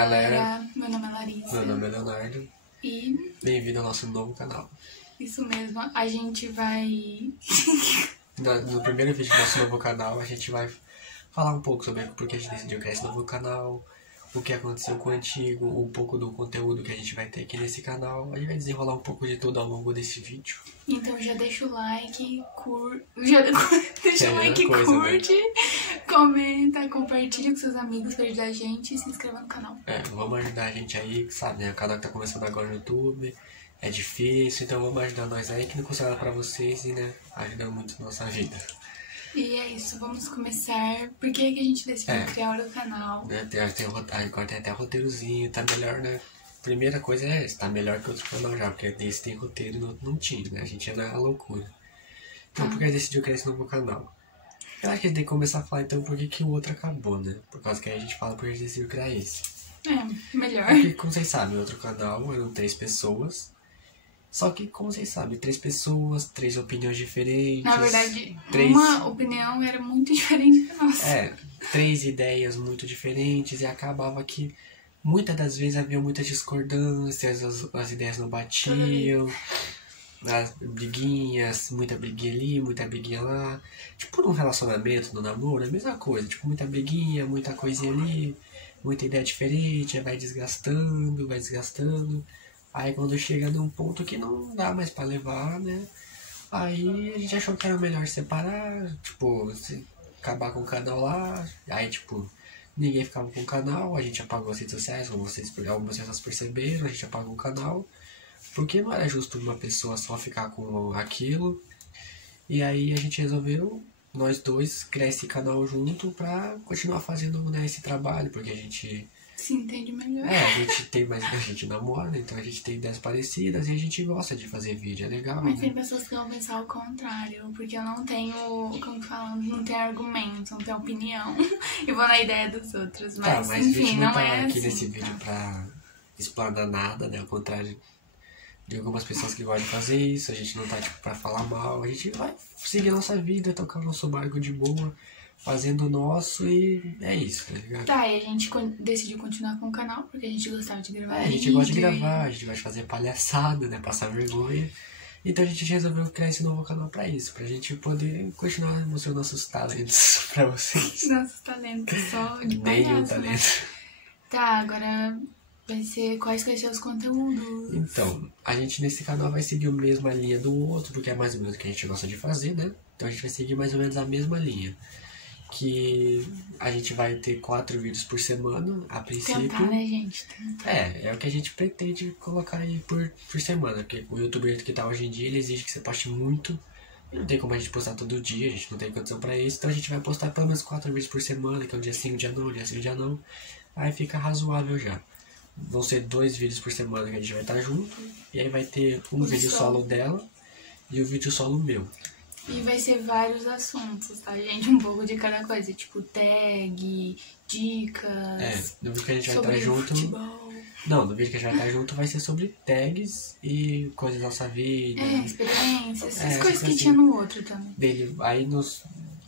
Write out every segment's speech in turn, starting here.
galera, meu nome é Larissa. meu nome é Leonardo E bem-vindo ao nosso novo canal. isso mesmo, a gente vai... No primeiro vídeo do nosso novo canal, a gente vai falar um pouco sobre por que a gente decidiu criar esse novo canal, o que aconteceu com o antigo, um pouco do conteúdo que a gente vai ter aqui nesse canal. A gente vai desenrolar um pouco de tudo ao longo desse vídeo. Então já deixa o like, deixa o like, coisa, curte, comenta, compartilha com seus amigos pra ajudar a gente e se inscreva no canal. Vamos ajudar a gente aí, sabe, né? O canal que tá começando agora no YouTube, é difícil, então vamos ajudar nós aí, que não custa nada pra vocês e, né, ajuda muito a nossa vida. E é isso, vamos começar. Por que a gente decidiu criar o canal? Agora tem até roteirozinho, tá melhor, né? Primeira coisa é essa, tá melhor que outro canal já, porque desse tem roteiro e no outro não tinha, né? A gente ia na loucura. Então, por que a gente decidiu criar esse novo canal? Eu acho que a gente tem que começar a falar, então, por que o outro acabou, né? Por causa que aí a gente fala por que a gente decidiu criar esse. Melhor. Porque, como vocês sabem, o outro canal eram 3 pessoas. Só que, como vocês sabem, 3 pessoas, 3 opiniões diferentes. Na verdade, uma opinião era muito diferente da nossa. 3 ideias muito diferentes, e acabava que muitas das vezes havia muitas discordâncias, as ideias não batiam, as briguinhas, muita briguinha ali, muita briguinha lá. Tipo, num relacionamento, no namoro, é a mesma coisa. Tipo, muita briguinha, muita coisinha ali, muita ideia diferente, vai desgastando, vai desgastando. Aí quando chega num ponto que não dá mais pra levar, né? Aí a gente achou que era melhor separar, tipo, acabar com o canal lá. Aí, tipo, ninguém ficava com o canal, a gente apagou as redes sociais, como algumas pessoas perceberam, a gente apagou o canal. Porque não era justo uma pessoa só ficar com aquilo. E aí a gente resolveu, nós dois, criar esse canal junto pra continuar fazendo, né, esse trabalho, porque a gente... Se entende melhor. a gente tem mais... A gente namora, então a gente tem ideias parecidas e a gente gosta de fazer vídeo, é legal, Mas né? tem pessoas que vão pensar o contrário, porque eu não tenho, como fala, não tenho argumento, não tenho opinião. E vou na ideia dos outros, mas, Mas enfim, a gente não tá é aqui assim, nesse vídeo pra explanar nada, né? Ao contrário de algumas pessoas que gostam de fazer isso, a gente não tá, tipo, pra falar mal, a gente vai seguir a nossa vida, tocar o nosso barco de boa, fazendo o nosso, e é isso, tá ligado? E a gente decidiu continuar com o canal, porque a gente gostava de gravar a gente gosta de gravar, a gente gosta de fazer palhaçada, né, passar vergonha. Então a gente resolveu criar esse novo canal pra isso, pra gente poder continuar mostrando nossos talentos pra vocês. Nossos talentos só de Nenhum palhaço, né? talento. Agora vai ser quais que vai ser os conteúdos. Então, a gente nesse canal vai seguir a mesma linha do outro, porque é mais ou menos o que a gente gosta de fazer, né? Então a gente vai seguir mais ou menos a mesma linha. Que a gente vai ter 4 vídeos por semana, a princípio. Tentar, né, gente? Tentar. É o que a gente pretende colocar aí por semana, porque o youtuber que tá hoje em dia, ele exige que você poste muito. E não tem como a gente postar todo dia, a gente não tem condição pra isso, então a gente vai postar pelo menos 4 vídeos por semana, que é um dia sim, um dia não, um dia sim, um dia não. Aí fica razoável já. Vão ser 2 vídeos por semana que a gente vai estar junto, e aí vai ter um vídeo solo dela e um vídeo solo meu. E vai ser vários assuntos, tá, gente? Um pouco de cada coisa, tipo tag, dicas. No vídeo que a gente vai sobre estar junto. Futebol. Não, no vídeo que a gente vai estar junto vai ser sobre tags e coisas da nossa vida. Experiências, essas coisas que assim. tinha no outro também. Aí no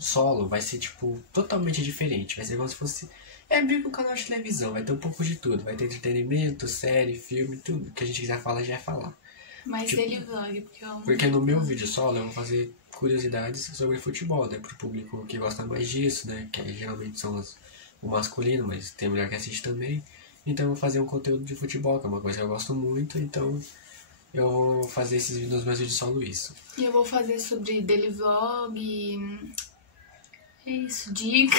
solo vai ser, tipo, totalmente diferente. Vai ser como se fosse... É meio que um canal de televisão, vai ter um pouco de tudo. Vai ter entretenimento, série, filme, tudo. O que a gente quiser falar, já vai falar. Mas tipo, ele vlog, porque eu amo. Porque no meu vídeo solo eu vou fazer curiosidades sobre futebol, né? Pro público que gosta mais disso, né? Que geralmente são o masculino, mas tem mulher que assiste também. Então eu vou fazer um conteúdo de futebol, que é uma coisa que eu gosto muito, então eu vou fazer nos meus vídeos solo isso. E eu vou fazer sobre daily vlog, é isso, dica.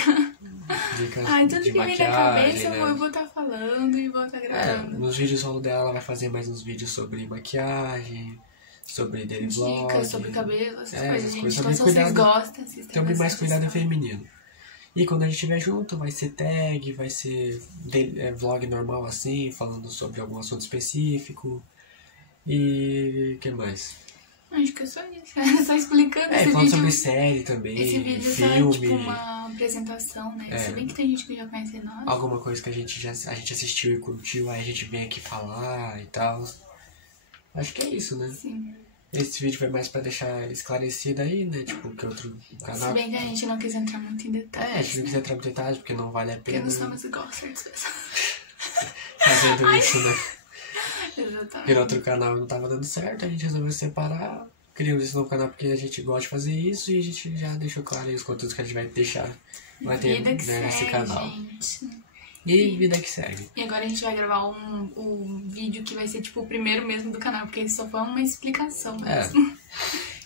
Dicas Tudo de que vem na maquiagem, cabeça né? eu vou estar falando e vou estar gravando. Nos vídeos solo dela, ela vai fazer mais uns vídeos sobre maquiagem, sobre daily vlog. Dicas sobre cabelo, essas coisas, gente. Sobre Então, se vocês gostam, assistam. Sobre mais cuidado feminino. E quando a gente estiver junto, vai ser tag, vai ser vlog normal assim, falando sobre algum assunto específico. E o que mais? Acho que é só isso. Só explicando esse falando vídeo. sobre série também, Esse vídeo filme. é tipo uma apresentação, né? Se bem que tem gente que já conhece nós. Alguma coisa que a gente assistiu e curtiu, aí a gente vem aqui falar e tal. Acho que é isso, né? Sim. Esse vídeo foi mais pra deixar esclarecido aí, né? Tipo, que outro canal... Se bem que a gente não quis entrar muito em detalhes. A gente não quis entrar muito em detalhes, porque não vale a pena. Porque não somos igual certas pessoas. fazendo isso, né? Exatamente. Porque no outro canal não tava dando certo, a gente resolveu separar. Criamos esse novo canal porque a gente gosta de fazer isso e a gente já deixou claro aí os conteúdos que a gente vai deixar. Vai ter, Vida que né, nesse segue, canal. gente. E vida que segue. E agora a gente vai gravar um vídeo que vai ser tipo o primeiro mesmo do canal, porque isso só foi uma explicação mesmo.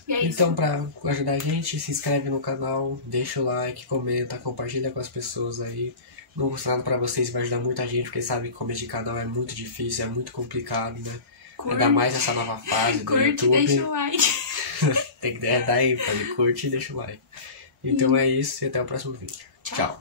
E é isso. Então, pra ajudar a gente, se inscreve no canal, deixa o like, comenta, compartilha com as pessoas aí. Não custa nada pra vocês, vai ajudar muita gente, porque sabe que começo de canal é muito difícil, é muito complicado, né? Ainda mais nessa nova fase do Curte, YouTube. deixa o like. Tem que dar ênfase, curte e deixa o like. Então é isso e até o próximo vídeo. Tchau.